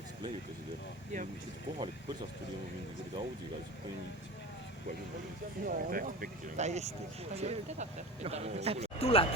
aegselt leiutasid ja kohalik põrsast tuli mingi kuradi Audiga, siis põhimõtteliselt täiesti. Tuleb.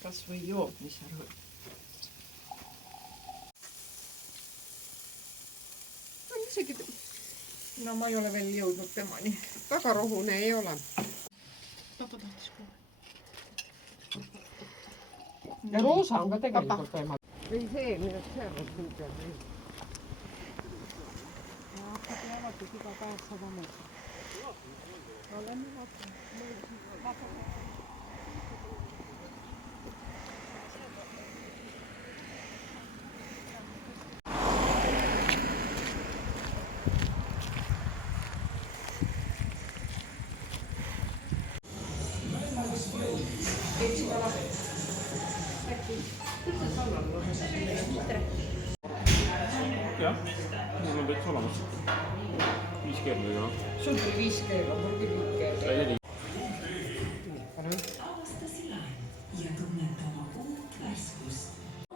Kas või jookmise rõõm. No ma ei ole veel jõudnud temani. Väga rohune ei ole. Papa tahtis kuule. Ja Roosa on ka tegelikult teema. Või see, mida see on süüdel. Ja hakkab jäävatud iga päev sama mõte. Olen vaata. Jah, mul on veits olemas. 5 keerle ka. Sul kui 5 keerle, mul kui 5 keerle.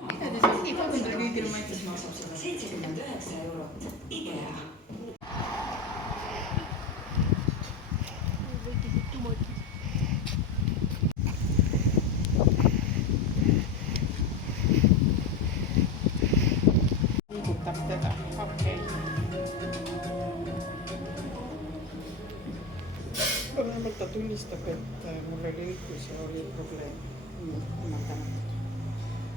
Mida te saab nii pakundada kõigile maitses maksab seda? 79 €. IKEA. vähemalt ta tunnistab, et mul oli õigus ja oli probleem. Jumal tänatud.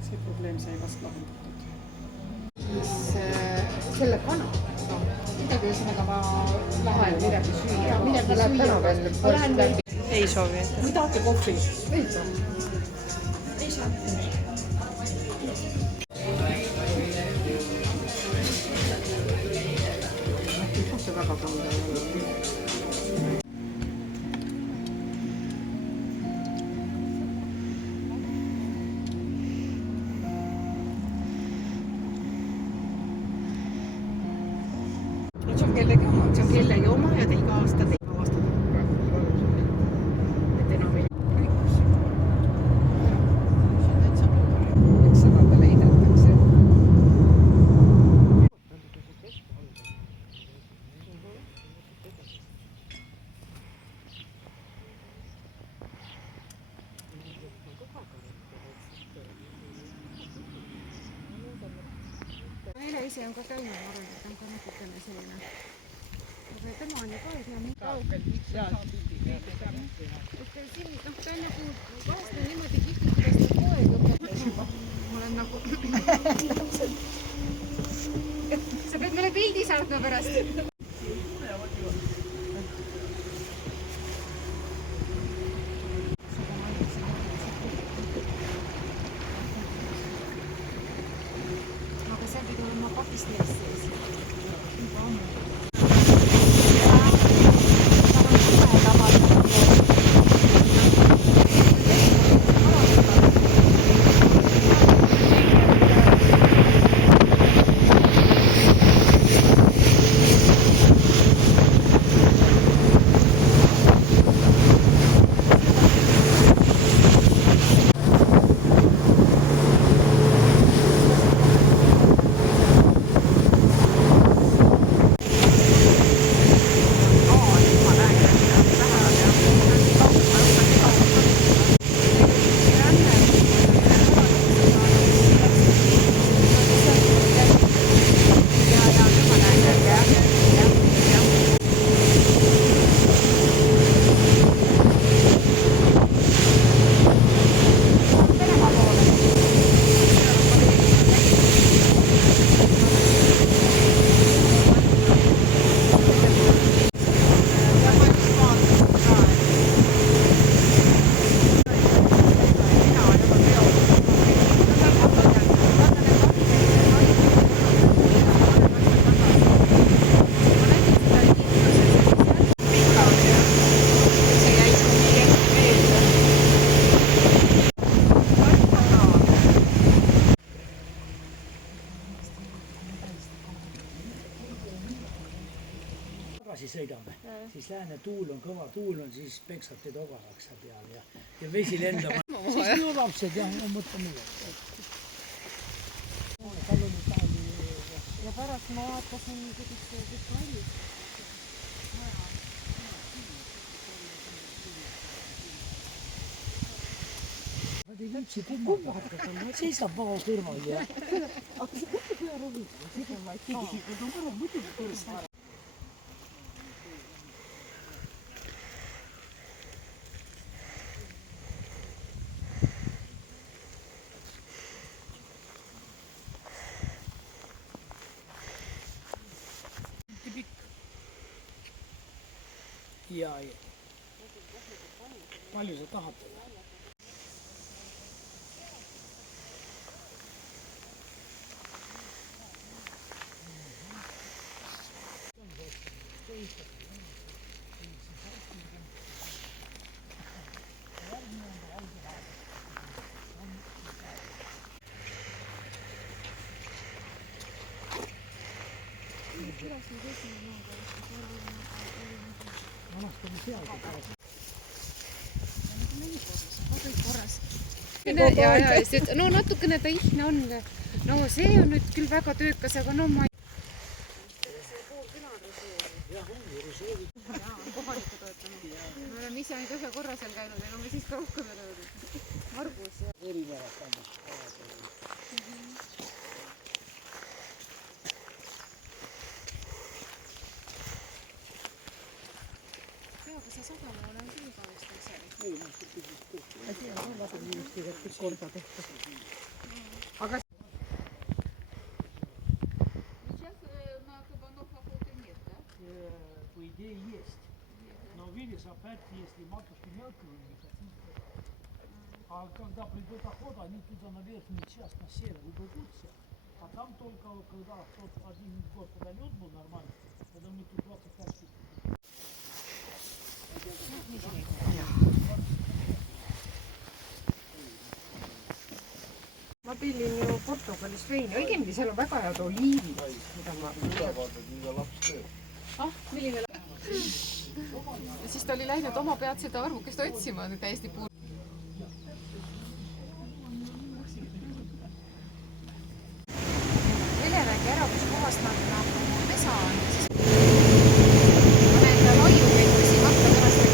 See probleem sai vast lahendatud. Selle kana. Midagi ühesõnaga ma lähen midagi süüa. Midagi läheb täna veel poest läbi. Ei soovi, et. Või tahate kohvi? Ei saa. Ei saa. See väga kanda ei ole. See on kellegi oma. See on kellegi oma ja ta iga aasta teeb aastat. Et enam ei. Eks seda ta leidetakse. Eile ise on ka käinud, ma arvan, et ta on ka natukene selline. Aga tema on ju ka ei tea, nii kaugelt. Okei, siin, noh, ta on nagu aasta niimoodi kihtitud, et ta poeg on. Ma olen nagu. Sa pead meile pildi saatma pärast. Aga see pidi olema Pakistanis sees. Juba ammu. tagasi sõidame, siis lääne tuul on kõva, tuul on, siis peksab teid ogaraks peal ja vesi lendab. Siis minu lapsed jah, ma mõtlen mulle. Ja pärast ma vaatasin, kuidas see kõik oli. Nad ei üldse kummardada, seisab vaba kõrval ja. Aga see mõtleb ühe rovi. Nad on kõrval, muidugi kõrval. Ja palju sa tahad teda? Ja, no natukene ta ihne on. No see on nüüd küll väga töökas, aga no ma ei... Kohaliku toetanud. Me oleme ise ainult ühe korra seal käinud, ega me siis ka rohkem ei löödud. Margus ja... Erinevad kannad. see Sagamoon on küll ka vist asjalik. Asi on vaata ilusti tehtud, korda tehtud. Aga По идее есть. Но видишь, опять если матушки мелкие улетят, а когда придет охота, они туда на верхний час, на север убегутся. А там только, когда тот один год, когда лед был нормальный, тогда мы тут 25 штук. ma tellin ju Portugalis veini, õigemini seal on väga head oliivid, mida ma... Ah, milline ja siis ta oli läinud oma pead seda arvukest otsima täiesti puur. Helevängi ära, kus kohast nad nagu mesa on. Ma näen ta laiumeid, kui siin matta pärast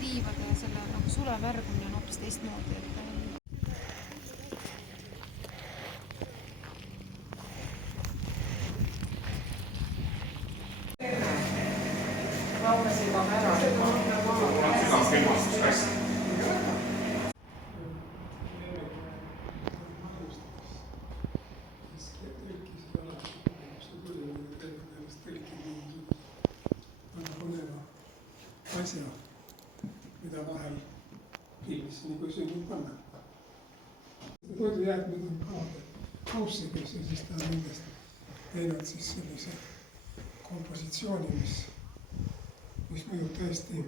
tiivade ja selle nagu sule värgumine on hoopis teistmoodi, et asja, mida vahel filmisse nagu ei sünninud panna. Toidujäätmed on kalade kaussedes ja siis ta on nendest teinud siis sellise kompositsiooni, mis mõjub tõesti